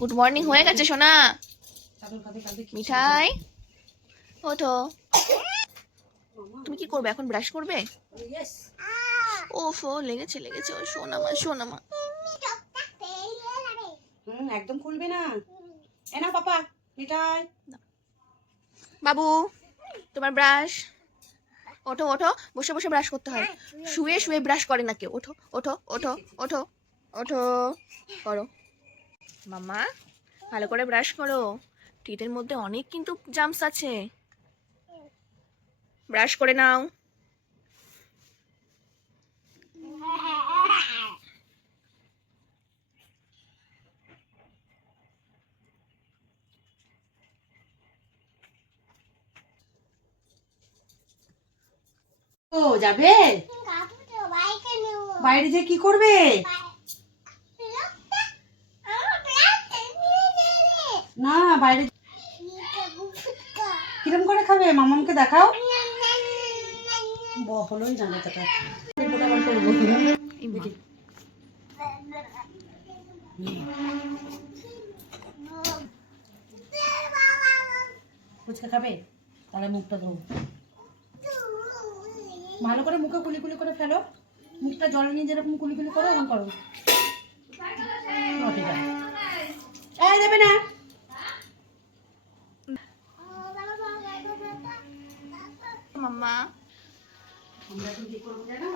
Good morning হয়ে গেছে সোনা। মিঠাই ওঠো। তুমি কি করবে এখন? ব্রাশ করবে? ওফো লেগেছে লেগেছে। ও সোনামা সোনামা। একদম খুলবে না। এ নাও পাপা মিঠাই। বাবু তোমার ব্রাশ। ওঠো ওঠো, বসে বসে ব্রাশ করতে হয়, শুয়ে শুয়ে ব্রাশ করে না কেউ। ওঠো ওঠো ওঠো ওঠো ওঠো, করো মাম্মা, ভালো করে ব্রাশ করো। টিথের মধ্যে অনেক কিন্তু জামস আছে, ব্রাশ করে নাও। ও যাবে বাইরে যে কি করবে? না বাইরে কিরম করে খাবে? মামামকে দেখাও। হলোই না কথাটা। ফুচকা খাবে? তাহলে মুখটা ধো, ভালো করে মুখে কুলি কুলি করে ফেলো। মুখটা জল নিয়ে যেরকম কুলি কুলি করো এরকম করো। এই দেবে না। মাম্মা আমরা এখন কি করবো জানো?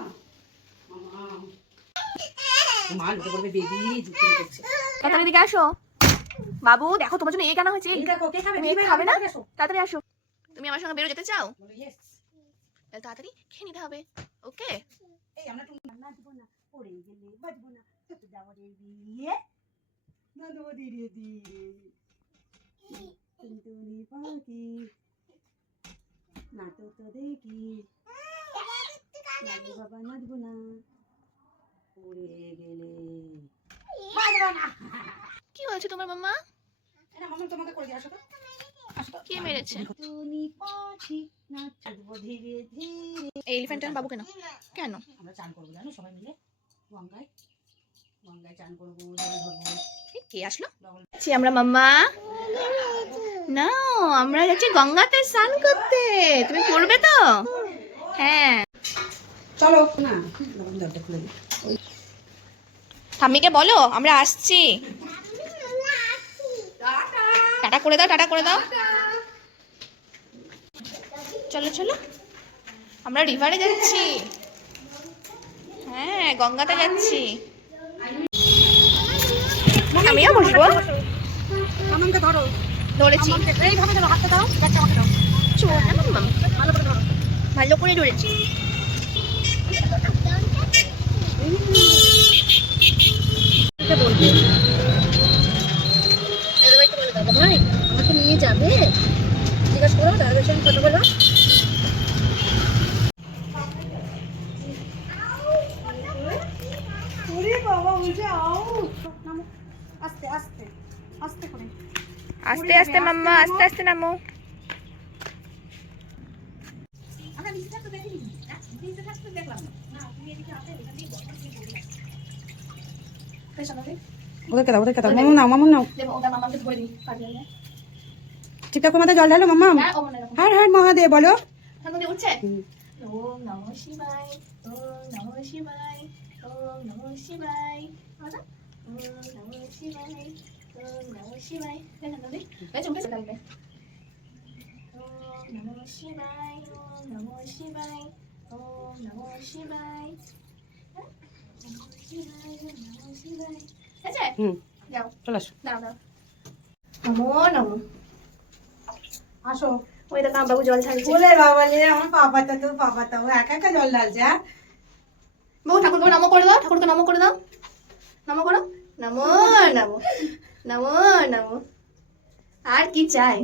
মা লুকে পড়বে, বেবি ঝুঁকে রেখেছে। তাড়াতাড়ি দিকে আসো। বাবু দেখো তোমার জন্য এই কেন হয়েছে। তুমি খাবে না? তাড়াতাড়ি আসো। তুমি আমার সঙ্গে বেরো যেতে চাও? তাহলে তাড়াতাড়ি খেয়ে নিতে হবে। ওকে এই আমরা তুমি নাচব না, পড়ে গেলে বাজবো না, তো যাবো রে বিয়ে না দেবো ধীরে ধীরে টুনটুনি পাখি নাচো তো দেখি। নাচবো বাবা নাচবো না, পড়ে গেলে বাজবো না। কি হয়েছে তোমার মাম্মা? এটা মামা তোমাকে করে দিয়ে আসো তো। কে মেরেছে? টুনটুনি পাখি নাচবো ধীরে ধীরে। এই এলিফ্যান্ট বাবু কেন কেন? আমরা চান করবো জানো, সবাই মিলে গঙ্গায় গঙ্গায় চান করবো, জল ধরবো। কে আসলো? আমরা মাম্মা না, আমরা যাচ্ছি গঙ্গাতে স্নান করতে। তুমি করবে তো? হ্যাঁ চলো না, দরজা খুলে দিই। ঠাম্মিকে বলো আমরা আসছি। টাটা করে দাও, টাটা করে দাও। চলো চলো, আমরা রিভারে যাচ্ছি। হ্যাঁ গঙ্গাতে যাচ্ছি। আমিও বসবো। মামাকে ধরো। ধরেছি। এইভাবে ধরো, হাতটা দাও, ব্যাগটা আমাকে দাও। ভালো করে ধরো। ভালো করে ধরেছি। ভাই আমাকে নিয়ে যাবে? জিজ্ঞাসা করো, দাদার সঙ্গে কথা বলো। বাবা বলছে আও, আস্তে আস্তে আস্তে করে, আস্তে আস্তে মাম্মা, আস্তে আস্তে নামো। আমরা নিচে থাকতে দেখিনি, নিচে থাকতে দেখলাম না। তুমি এদিকে আসো, এখান থেকে বসে ওদেরকে দাও, ওদেরকে দাও। মামু নাও, মামু নাও। ঠিকঠাক করে মাথায় জল ঢালো মাম্মা। হর হর মহাদেব বলো। উঠছে। ওম নমঃ শিবায়, ওম নমঃ শিবায়, ওম নমঃ শিবায়, ওম নমঃ শিবায়, ওম নমঃ শিবায়। উঠে লাগবে। ওম নমঃ শিবায়, ওম নমঃ শিবায়, ওম নমঃ শিবায়, নমঃ শিবায়, নমঃ শিবায়। আছে? যাও চলে আসো। দাও দাও। নমো নমো। আসো। ওই দেখো বাবু জল ঢালছে। বলে বাবা রে, আমার পাপাটা তো একা একা জল ঢালছে। বউ ঠাকুরকে নমো করে দাও, ঠাকুরকে নমো করে দাও। নমো করো। নমো নমো, নমো নমো। আর কি চাই?